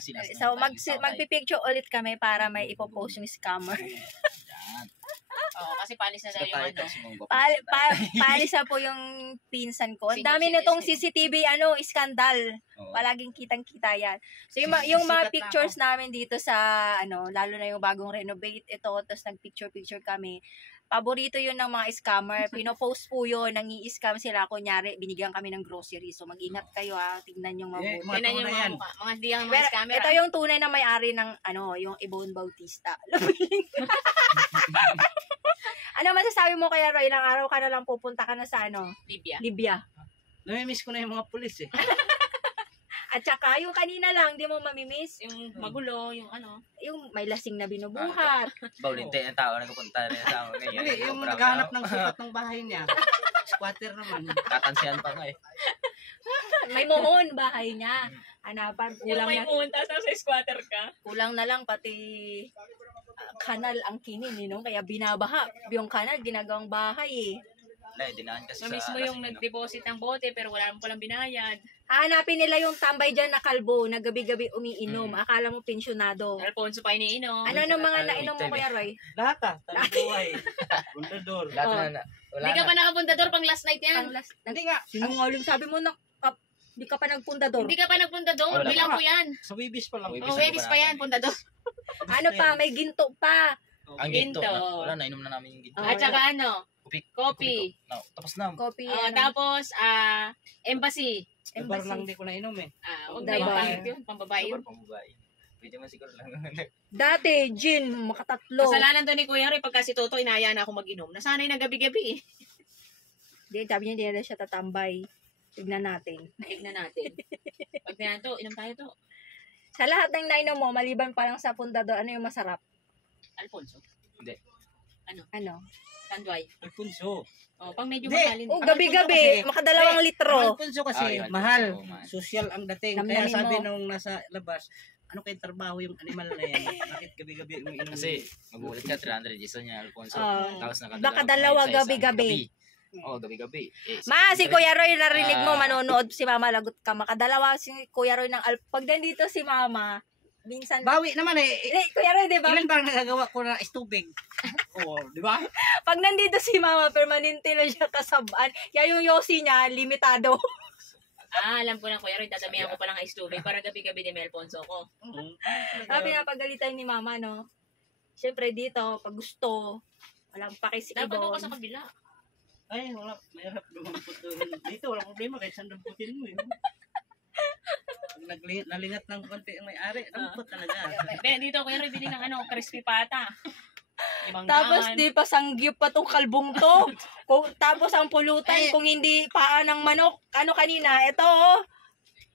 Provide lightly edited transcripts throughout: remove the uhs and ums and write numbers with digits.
kasi last So, na tayo, magpipicture ulit kami para may ipopost yung scammer. Yan. Oo, kasi palis na daw yung ano. Palis na po yung pinsan ko. Ang dami na tong CCTV, iskandal. Palaging kitang-kita yan. So, yung mga pictures namin dito sa, lalo na yung bagong renovate ito, tapos nag-picture-picture kami. Paborito yun ng mga scammer. Pinopost po yun, nangi-scam sila. Kunyari, binigyan kami ng grocery. So, mag-ingat kayo tignan yung mabuti. Tignan yung mga mukha. Mga diyang mga scammer. Ito yung tunay na may-ari ng, yung Ibon Bautista. Ano masasabi mo kaya, Roy? Ilang araw ka na lang pupunta ka na sa Libya. Namimiss ko na yung mga pulis eh. At saka, yung kanina lang, di mo mamimiss. Yung magulo, yung yung may lasing na binubuhat. Baulinte ng tao nagpupunta rin sa amin ngayon. Hindi, yung naghanap ng sukat ng bahay niya. Squatter naman. Tatansiyan pa nga eh. May mohon bahay niya. Hanapan, kulang may mohon, tapos nasa squatter ka. Kulang na lang pati kanal ang kinin, kaya binabaha. Yung kanal, ginagawang bahay eh. Dinaan kasi Mamis mo yung nag-deposit ng bote pero wala mo palang binayad. Hanapin nila yung tambay dyan na kalbo na gabi-gabi umiinom. Akala mo pensyonado. Alfonso pa iniinom. Ano mga nainom mo, Kuya Roy? Lahat Talubuhay. Bundador. Lahat na. Hindi ka pa nakapuntador pang last night yan. Hindi nga. Sinungaling sabi mo na hindi ka pa nagpuntador. Hindi ka pa nagpuntador. Bilang ko yan. Sa Wibis pa lang. Wibis pa yan, puntador. Ano pa? May ginto pa. Ang ginto. Wala, nainom na namin yung ginto. At saka Coffee. No, tapos na. Coffee. Tapos, embassy. Bar lang di ko nainom eh. Huwag na yung pangit yun. Pambabae yun. Pwede mo siguro lang. Dati, gin, makatatlo. Kasalanan to ni Kuya Roy, pagka si Toto, inaya na ako mag-inom. Nasanay na gabi-gabi eh. Hindi, sabi niya, hindi na siya tatambay. Tignan natin. Pag na to, inom tayo to. Sa lahat ng nainom mo, maliban pa lang sa pundador, ano yung masarap? Alfonso. Hindi. Ano? Tanduay. Alfonso. Pang medyo masalin. Gabi-gabi, makadalawang litro. Alfonso kasi, mahal. Social ang dating. Kaya sabi nung nasa labas, ano kayong trabaho yung animal na yan? Bakit gabi-gabi umiinom? Kasi, magulat ka, 300 isa niya, Alfonso. Tapos nakadalawa gabi-gabi. Gabi-gabi. Si Kuya Roy, narinig mo, manonood si Mama, lagot ka. Makadalawa si Kuya Roy ng pag nandito si Mama, minsan... Bawi naman eh. Kuya Roy, di ba? Ilan bang nagagawa ko na istubig? Oo, di ba? Pag nandito si Mama, permanente na siya kasabaan. Kaya yung yosi niya, limitado. Alam ko na, Kuya Roy, dadamihan ko palang ice tubig para gabi-gabi ni Alfonso ko. Pinapagalitan ni Mama, no? Siyempre dito, pag gusto, walang pakis Dapat ibon. ako sa kabila. Ay, wala. Mahirap dumampot doon. Dito, walang problema kahit saan damputin mo. Pag nalingat ng konti ang may-ari, dampot talaga. Dito, Kuya Roy, bili ng crispy pata. Tapos di pa sanggip pa tong kalbong to. Tapos ang pulutan, kung hindi paa ng manok, kanina, ito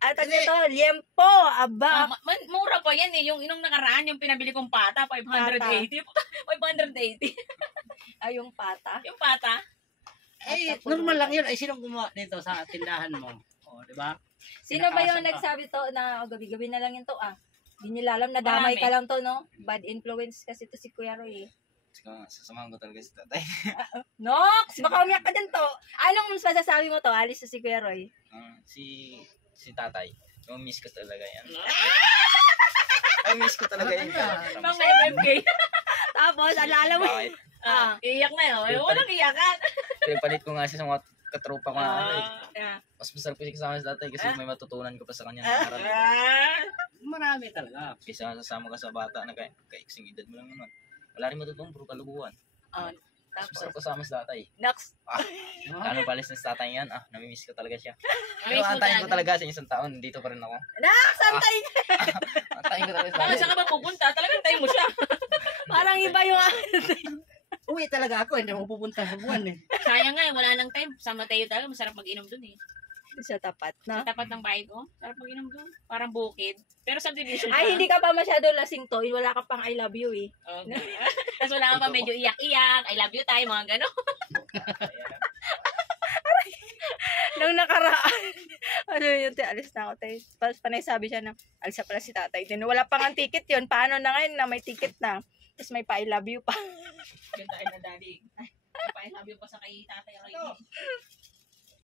At ito, liempo, aba. Mura pa yan eh. Yung inong nakaraan, yung pinabili kong pata, 580. 580. Yung pata. Yung pata. Normal lang yun. Sinong gumawa dito sa tindahan mo? Di ba? Sino ba yung nagsabi to na gabi-gabi na lang yun to Hindi nila alam na damay ka lang to, no? Bad influence kasi to si Kuya Roy. Sasamahan ko talaga si tatay. Nox! Baka umiyak ka dyan to. Anong masasabi mo to? Alis na si Kuya Roy. Si tatay. Miss ko talaga yan. Miss ko talaga yan. Mga MMK. Tapos, alala mo. Iyak na yun. Walang iyakan. Pinapalit ko nga siya sa mga katropa ko mas masarap kasi kasama sa tatay kasi may matutunan ko pa sa kanya na aral. Marami talaga. Kaysa sasama ka sa bata na kaiksing edad mo lang naman. Wala rin matutunan, puro kaluguan. Mas masarap kasama sa tatay. Nox. Ano palis na sa tatay yan? Namimiss ko talaga siya. Pero antayin ko talaga sa isang taon, dito pa rin ako. Nox! Antayin ka! Antayin ko talaga sa tatay. Saan ka ba pupunta? Talagang tayo mo siya. Parang iba yung Uwi talaga ako, hindi ako pupunta sa buwan eh. Sayang nga wala nang time. Sa Mateo talaga, masarap mag-inom dun eh. Sa tapat, no? Sa tapat ng bahay ko, sarap mag-inom dun. Parang bukid. Pero subdivision Ay, hindi ka pa masyado lasing to. Wala ka pang I love you eh. Okay. Tapos wala ka pa medyo iyak-iyak. I love you tayo, mga gano'n. Nung nakaraan, yun, alis na ako tayo. Panay sabi siya na, alis na pala si tatay. Then, wala pang ang ticket yun. Paano na ngayon na may ticket na? Tapos may pa I love you pa. Yun tayo na daddy. Ay, I love you pa sa kay tatay.